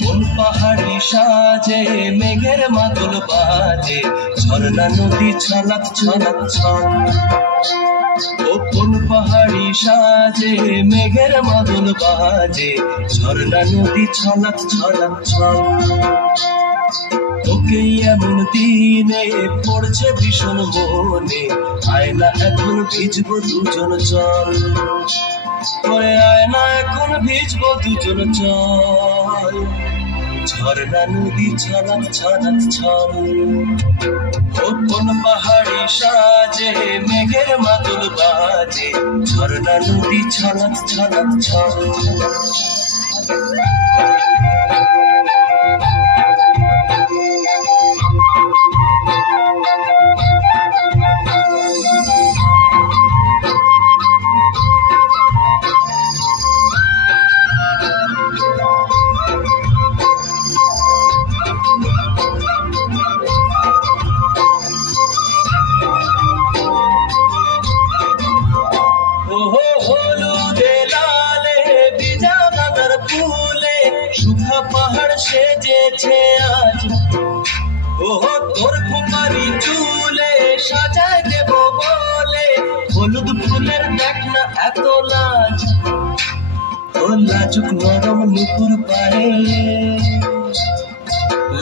কোন পাহাড়ি সাজে মেঘের মাদল বাজে, ঝর্ণা নদী ছলক ছলক ছল। ও কোন পাহাড়ি সাজে মেঘের মাদল বাজে, ঝর্ণা নদী ছলক ছলক ছল। তোকে এমন দিনে পড়ছে ভীষণ মনে, আয়না এখন ভিজবো দুজন চল। ওরে আয়না এখন ভিজবো দুজন চল, ঝর্ণা নদী ছলক ছলক ছল। ও কোন পাহাড়ি সাজে মেঘের মাদল বাজে, ঝর্ণা নদী ছলক ছলক ছল। হলুদে লালে বিজা গাঁদার ফুলে শুভা পাহাড় সেজেছে আজ। ওহো তোর খোপারি চুলে সাজায় দেব বলে, হলুদ ফুলের দেখ না এত লাজ। ও লাজুক নরম নুপুর পায়ে,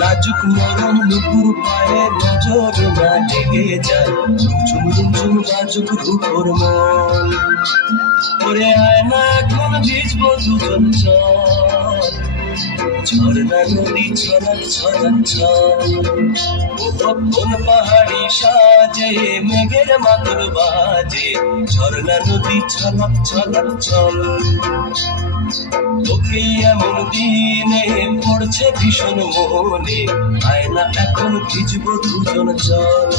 লাজুক নরম নুপুর পায়ে নজর না লেগে যায়, ঝুম ঝুম লাজুক রূপর মন। ওরে আয়না এখন ভিজবো দুজন চল, ঝর্ণা নদী ছলক ছলক ছল। কোন পাহাড়ি সাজে মেঘের মাদল বাজে, ঝর্ণা নদী ছলক ছলক ছল। তোকে এমন দিনে পড়ছে ভীষণ মনে, আয়না এখন ভিজবো দুজন চল।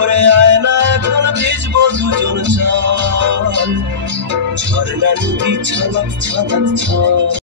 ওরে আয়না এখন ভিজবো দুজন চল, ঝর্ণা নদী ছলক ছলক ছল।